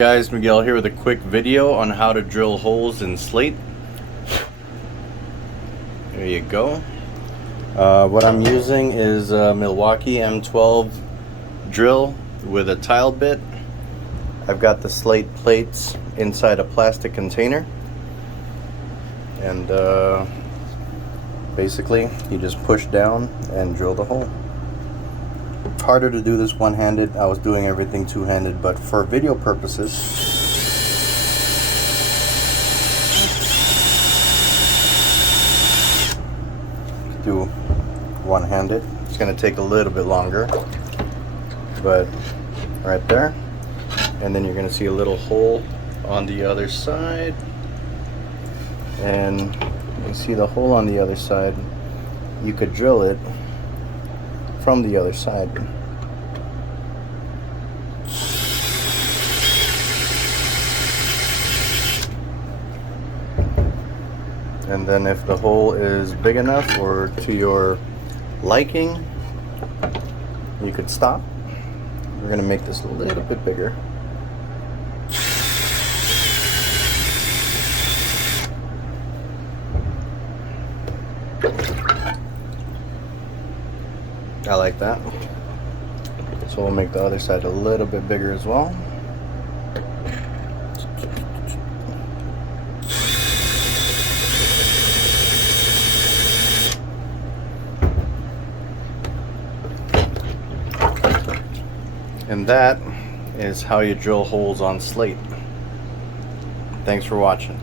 Guys, Miguel here with a quick video on how to drill holes in slate. There you go. What I'm using is a Milwaukee M12 drill with a tile bit. I've got the slate plates inside a plastic container, and basically you just push down and drill the hole. Harder to do this one-handed. I was doing everything two-handed, but for video purposes, do one-handed. It's going to take a little bit longer, but right there, and then you're going to see a little hole on the other side, and you see the hole on the other side. You could drill it from the other side. And then if the hole is big enough or to your liking, you could stop. We're going to make this a little bit bigger. I like that. So we'll make the other side a little bit bigger as well. And that is how you drill holes on slate. Thanks for watching.